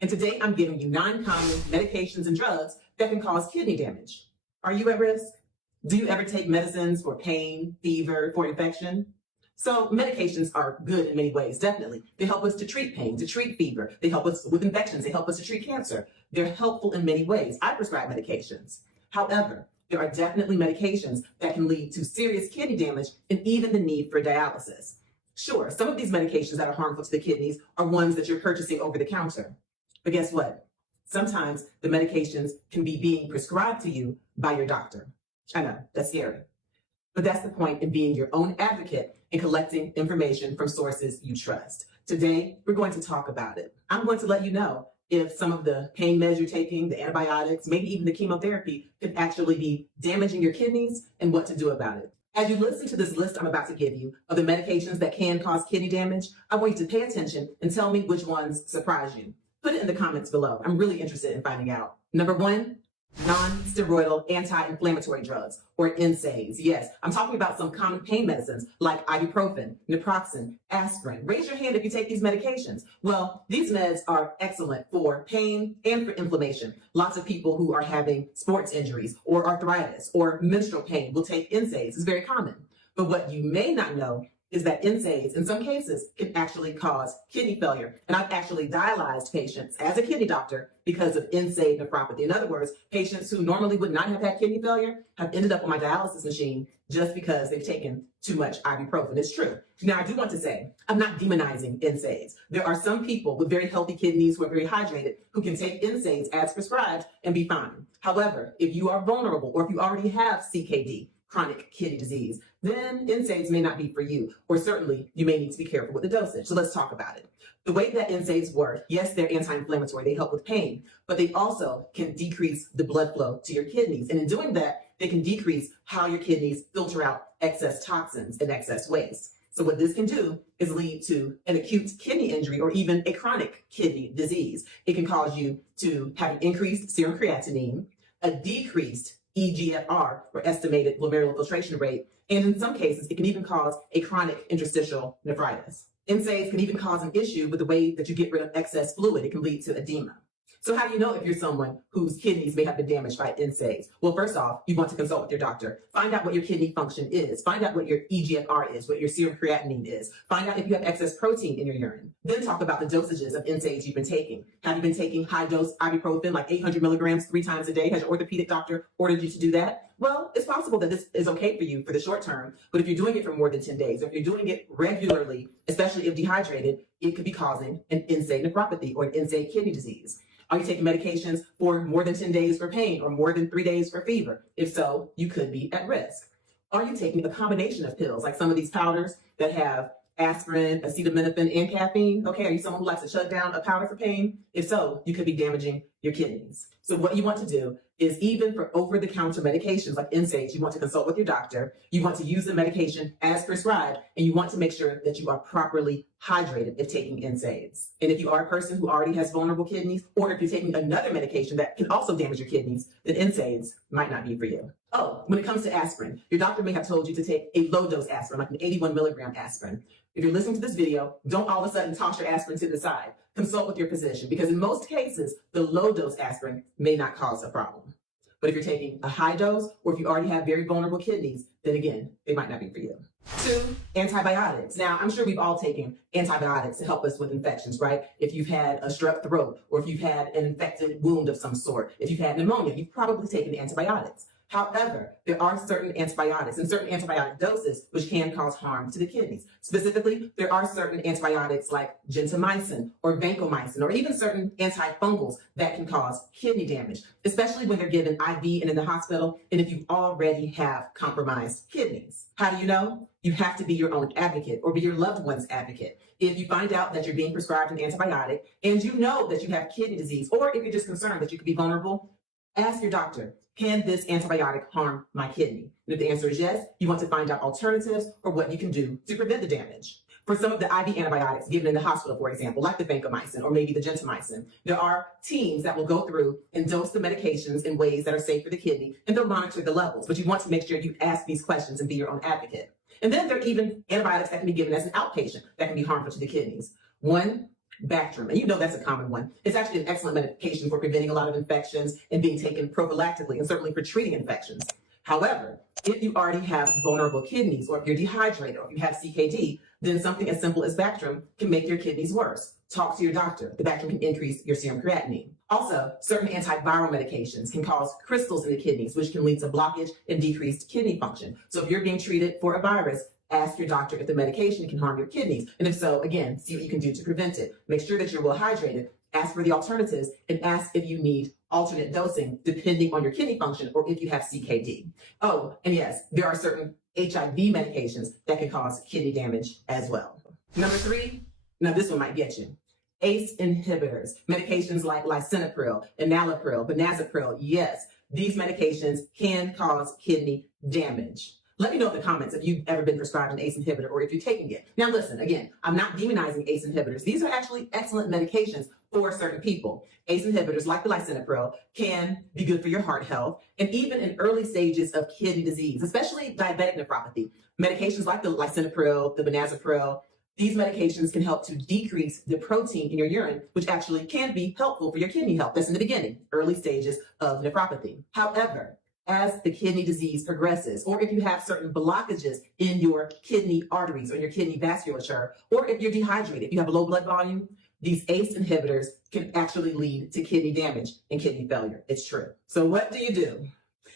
and today I'm giving you 9 common medications and drugs that can cause kidney damage. Are you at risk? Do you ever take medicines for pain, fever, for infection? So medications are good in many ways, definitely. They help us to treat pain, to treat fever. They help us with infections. They help us to treat cancer. They're helpful in many ways. I prescribe medications. However, there are definitely medications that can lead to serious kidney damage and even the need for dialysis. Sure, some of these medications that are harmful to the kidneys are ones that you're purchasing over the counter. But guess what? Sometimes the medications can be being prescribed to you by your doctor. I know, that's scary. But that's the point in being your own advocate and collecting information from sources you trust. Today, we're going to talk about it. I'm going to let you know if some of the pain meds you're taking, the antibiotics, maybe even the chemotherapy could actually be damaging your kidneys and what to do about it. As you listen to this list I'm about to give you of the medications that can cause kidney damage, I want you to pay attention and tell me which ones surprise you. Put it in the comments below. I'm really interested in finding out. Number 1, non-steroidal anti-inflammatory drugs, or NSAIDs. Yes, I'm talking about some common pain medicines like ibuprofen, naproxen, aspirin. Raise your hand if you take these medications. Well, these meds are excellent for pain and for inflammation. Lots of people who are having sports injuries or arthritis or menstrual pain will take NSAIDs. It's very common. But what you may not know is that NSAIDs, in some cases, can actually cause kidney failure. And I've actually dialyzed patients as a kidney doctor because of NSAID nephropathy. In other words, patients who normally would not have had kidney failure have ended up on my dialysis machine just because they've taken too much ibuprofen. It's true. Now, I do want to say, I'm not demonizing NSAIDs. There are some people with very healthy kidneys who are very hydrated who can take NSAIDs as prescribed and be fine. However, if you are vulnerable or if you already have CKD, chronic kidney disease, then NSAIDs may not be for you, or certainly you may need to be careful with the dosage. So let's talk about it. The way that NSAIDs work, yes, they're anti-inflammatory, they help with pain, but they also can decrease the blood flow to your kidneys. And in doing that, they can decrease how your kidneys filter out excess toxins and excess waste. So what this can do is lead to an acute kidney injury or even a chronic kidney disease. It can cause you to have an increased serum creatinine, a decreased eGFR, or estimated glomerular filtration rate, and in some cases, it can even cause a chronic interstitial nephritis. NSAIDs can even cause an issue with the way that you get rid of excess fluid. It can lead to edema. So how do you know if you're someone whose kidneys may have been damaged by NSAIDs? Well, first off, you want to consult with your doctor. Find out what your kidney function is. Find out what your eGFR is, what your serum creatinine is. Find out if you have excess protein in your urine. Then talk about the dosages of NSAIDs you've been taking. Have you been taking high-dose ibuprofen, like 800 milligrams 3 times a day? Has your orthopedic doctor ordered you to do that? Well, it's possible that this is okay for you for the short term, but if you're doing it for more than 10 days, or if you're doing it regularly, especially if dehydrated, it could be causing an NSAID nephropathy or an NSAID kidney disease. Are you taking medications for more than 10 days for pain or more than 3 days for fever? If so, you could be at risk. Are you taking a combination of pills, like some of these powders that have aspirin, acetaminophen, and caffeine? Okay, are you someone who likes to shut down a powder for pain? If so, you could be damaging your kidneys. So what you want to do is, even for over-the-counter medications like NSAIDs, you want to consult with your doctor. You want to use the medication as prescribed, and you want to make sure that you are properly hydrated if taking NSAIDs. And if you are a person who already has vulnerable kidneys, or if you're taking another medication that can also damage your kidneys, then NSAIDs might not be for you. Oh, when it comes to aspirin, your doctor may have told you to take a low-dose aspirin, like an 81 milligram aspirin. If you're listening to this video, don't all of a sudden toss your aspirin to the side. Consult with your physician, because in most cases, the low-dose aspirin may not cause a problem. But if you're taking a high dose, or if you already have very vulnerable kidneys, then again, they might not be for you. 2, antibiotics. Now, I'm sure we've all taken antibiotics to help us with infections, right? If you've had a strep throat, or if you've had an infected wound of some sort, if you've had pneumonia, you've probably taken antibiotics. However, there are certain antibiotics and certain antibiotic doses which can cause harm to the kidneys. Specifically, there are certain antibiotics like gentamicin or vancomycin, or even certain antifungals that can cause kidney damage, especially when they're given IV and in the hospital, and if you already have compromised kidneys. How do you know? You have to be your own advocate or be your loved one's advocate. If you find out that you're being prescribed an antibiotic and you know that you have kidney disease, or if you're just concerned that you could be vulnerable, ask your doctor, can this antibiotic harm my kidney? And if the answer is yes, you want to find out alternatives or what you can do to prevent the damage. For some of the IV antibiotics given in the hospital, for example, like the vancomycin or maybe the gentamicin, there are teams that will go through and dose the medications in ways that are safe for the kidney, and they'll monitor the levels. But you want to make sure you ask these questions and be your own advocate. And then there are even antibiotics that can be given as an outpatient that can be harmful to the kidneys. One Bactrim, and you know that's a common one. It's actually an excellent medication for preventing a lot of infections and being taken prophylactically and certainly for treating infections. However, if you already have vulnerable kidneys, or if you're dehydrated, or if you have CKD, then something as simple as Bactrim can make your kidneys worse. Talk to your doctor. The Bactrim can increase your serum creatinine. Also, certain antiviral medications can cause crystals in the kidneys, which can lead to blockage and decreased kidney function. So if you're being treated for a virus, ask your doctor if the medication can harm your kidneys. And if so, again, see what you can do to prevent it. Make sure that you're well hydrated. Ask for the alternatives and ask if you need alternate dosing depending on your kidney function or if you have CKD. Oh, and yes, there are certain HIV medications that can cause kidney damage as well. Number 3, now this one might get you. ACE inhibitors, medications like lisinopril, enalapril, benazepril. Yes, these medications can cause kidney damage. Let me know in the comments if you've ever been prescribed an ACE inhibitor or if you're taking it. Now listen, again, I'm not demonizing ACE inhibitors. These are actually excellent medications for certain people. ACE inhibitors like the lisinopril can be good for your heart health and even in early stages of kidney disease, especially diabetic nephropathy. Medications like the lisinopril, the benazepril, these medications can help to decrease the protein in your urine, which actually can be helpful for your kidney health. That's in the beginning, early stages of nephropathy. However, as the kidney disease progresses, or if you have certain blockages in your kidney arteries or your kidney vasculature, or if you're dehydrated, if you have a low blood volume, these ACE inhibitors can actually lead to kidney damage and kidney failure. It's true. So what do you do?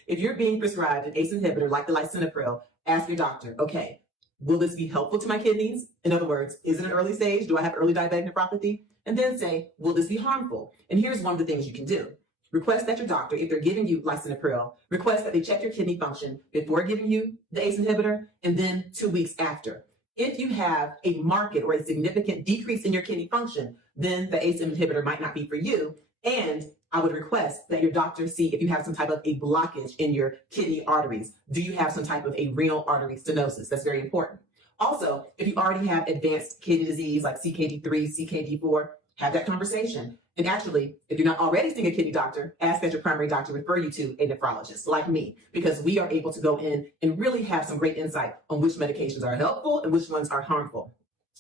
If you're being prescribed an ACE inhibitor like the lisinopril, ask your doctor, okay, will this be helpful to my kidneys? In other words, is it an early stage? Do I have early diabetic nephropathy? And then say, will this be harmful? And here's one of the things you can do. Request that your doctor, if they're giving you lisinopril, request that they check your kidney function before giving you the ACE inhibitor and then 2 weeks after. If you have a marked or a significant decrease in your kidney function, then the ACE inhibitor might not be for you. And I would request that your doctor see if you have some type of a blockage in your kidney arteries. Do you have some type of a renal artery stenosis? That's very important. Also, if you already have advanced kidney disease like CKD3, CKD4, have that conversation. And actually, if you're not already seeing a kidney doctor, ask that your primary doctor refer you to a nephrologist like me, because we are able to go in and really have some great insight on which medications are helpful and which ones are harmful.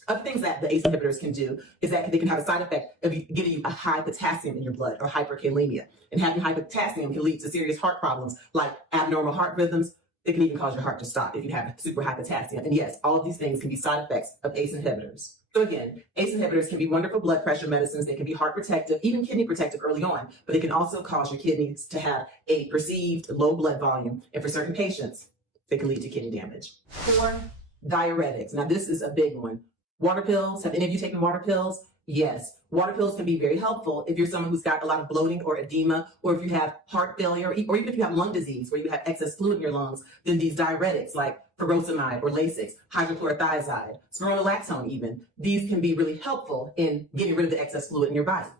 Other things that the ACE inhibitors can do is that they can have a side effect of giving you a high potassium in your blood or hyperkalemia. And having high potassium can lead to serious heart problems like abnormal heart rhythms. It can even cause your heart to stop if you have super high potassium. And yes, all of these things can be side effects of ACE inhibitors. So again, ACE inhibitors can be wonderful blood pressure medicines. They can be heart protective, even kidney protective early on, but they can also cause your kidneys to have a perceived low blood volume. And for certain patients, they can lead to kidney damage. 4, diuretics. Now this is a big one. Water pills. Have any of you taken water pills? Yes. Water pills can be very helpful if you're someone who's got a lot of bloating or edema, or if you have heart failure, or even if you have lung disease where you have excess fluid in your lungs, then these diuretics like furosemide or Lasix, hydrochlorothiazide, spironolactone even, these can be really helpful in getting rid of the excess fluid in your body.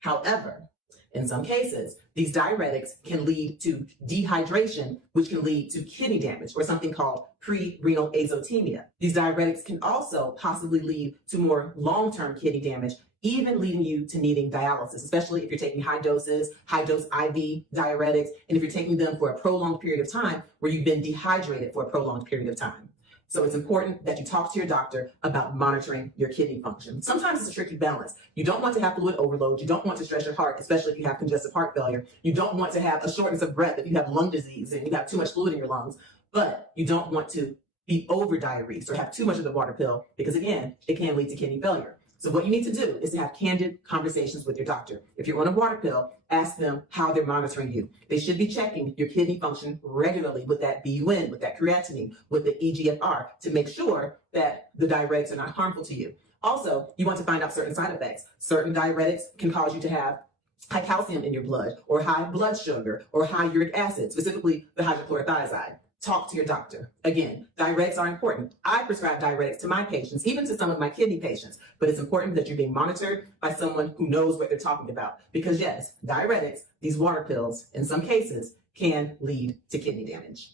However, in some cases, these diuretics can lead to dehydration, which can lead to kidney damage or something called pre-renal azotemia. These diuretics can also possibly lead to more long-term kidney damage, even leading you to needing dialysis, especially if you're taking high-dose IV diuretics, and if you're taking them for a prolonged period of time where you've been dehydrated for a prolonged period of time. So it's important that you talk to your doctor about monitoring your kidney function. Sometimes it's a tricky balance. You don't want to have fluid overload. You don't want to stress your heart, especially if you have congestive heart failure. You don't want to have a shortness of breath if you have lung disease and you have too much fluid in your lungs. But you don't want to be over-diuresed or have too much of the water pill because, again, it can lead to kidney failure. So what you need to do is to have candid conversations with your doctor. If you're on a water pill, ask them how they're monitoring you. They should be checking your kidney function regularly with that BUN, with that creatinine, with the EGFR to make sure that the diuretics are not harmful to you. Also, you want to find out certain side effects. Certain diuretics can cause you to have high calcium in your blood or high blood sugar or high uric acid, specifically the hydrochlorothiazide. Talk to your doctor. Again, diuretics are important. I prescribe diuretics to my patients, even to some of my kidney patients, but it's important that you're being monitored by someone who knows what they're talking about. Because yes, diuretics, these water pills, in some cases, can lead to kidney damage.